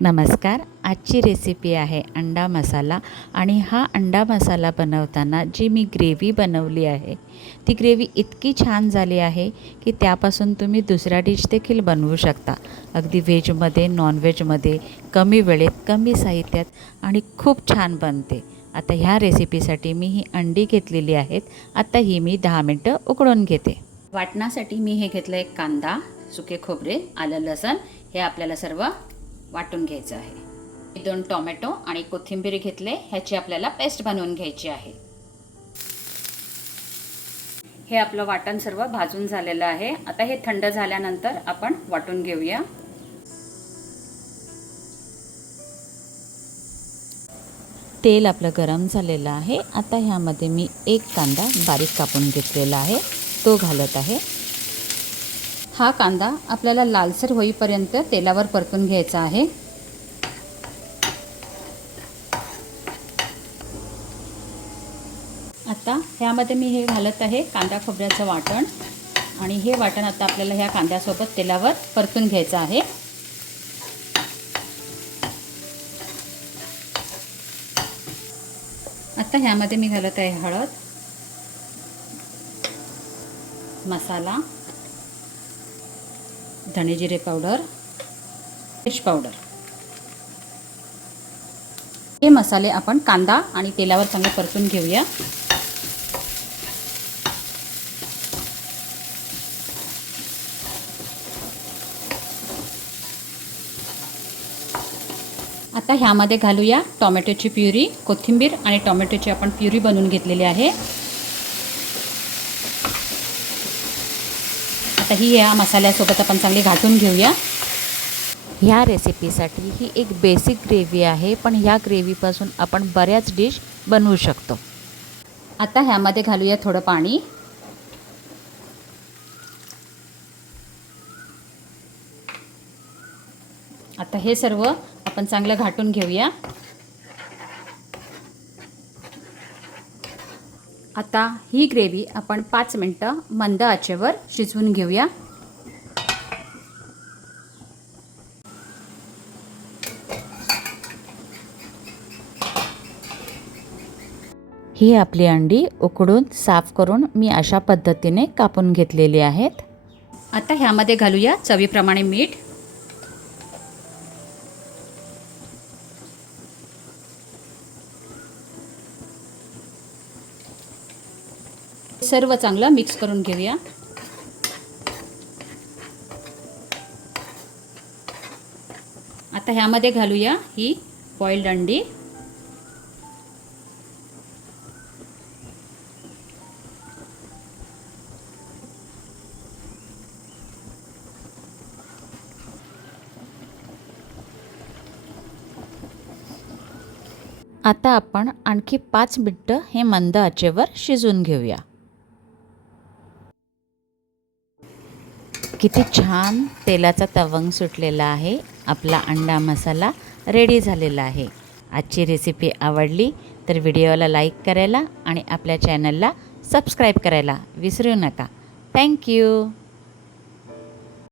नमस्कार आजची रेसिपी आहे अंडा मसाला आणि हा अंडा मसाला बनवताना जी मी ग्रेव्ही बनवली आहे ती ग्रेव्ही इतकी छान झाली आहे की त्यापासून तुम्ही दुसऱ्या डिश देखील बनवू शकता. अगदी व्हेजमध्ये नॉनव्हेजमध्ये कमी वेळेत कमी साहित्यात आणि खूप छान बनते. आता ह्या रेसिपीसाठी मी ही अंडी घेतलेली आहेत. आता ही मी दहा मिनटं उकळून घेते. वाटण्यासाठी मी हे घेतलं एक कांदा सुके खोबरे आलं लसण हे आपल्याला सर्व वाटून घ्यायचं आहे. दोन टोमॅटो आणि कोथिंबीर घेतले ह्याची आपल्याला पेस्ट बनवून घ्यायची आहे. हे आपलं वाटण सर्व भाजून झालेलं आहे. आता हे थंड झाल्यानंतर आपण वाटून घेऊया. तेल आपलं गरम झालेलं आहे. आता ह्यामध्ये मी एक कांदा बारीक कापून घेतलेला आहे. तो घालत आहे. हा कांदा आपल्याला लालसर होईपर्यंत तेलावर परतून घ्यायचा आहे. आता ह्यामध्ये मी हे घालत आहे कांदा खोबऱ्याचं वाटण. आणि हे वाटण आता आपल्याला ह्या कांद्यासोबत तेलावर परतून घ्यायचं आहे. आता ह्यामध्ये मी घालत आहे हळद मसाला धणे जिरे पावडर फिश पावडर. हे मसाले आपण कांदा आणि तेलावर चांगले परतून घेऊया. आता ह्यामध्ये घालूया टोमॅटोची प्युरी कोथिंबीर आणि टोमॅटोची आपण प्युरी बनवून घेतलेली आहे. आता ही या मसाल्यासोबत आपण चांगली घाटून घेऊया. ह्या रेसिपीसाठी ही एक बेसिक ग्रेव्ही आहे पण ह्या ग्रेव्हीपासून आपण बऱ्याच डिश बनवू शकतो. आता ह्यामध्ये घालूया थोडं पाणी. आता हे सर्व आपण चांगलं घाटून घेऊया. आता ही ग्रेव्ही आपण पाच मिनटं मंद आचेवर शिजवून घेऊया. ही आपली अंडी उकडून साफ करून मी अशा पद्धतीने कापून घेतलेली आहेत. आता ह्यामध्ये घालूया चवीप्रमाणे मीठ सर्व चांगलं मिक्स करून घेऊया. आता ह्यामध्ये घालूया ही बॉईल्ड अंडी. आता आपण आणखी पाच मिनटं हे मंद आचेवर शिजवून घेऊया. किती छान तेलाचा तवंग सुटलेला आहे. आपला अंडा मसाला रेडी झालेला आहे. आजची रेसिपी आवडली तर व्हिडिओला लाईक करायला आणि आपल्या चॅनलला सबस्क्राईब करायला विसरू नका. थँक्यू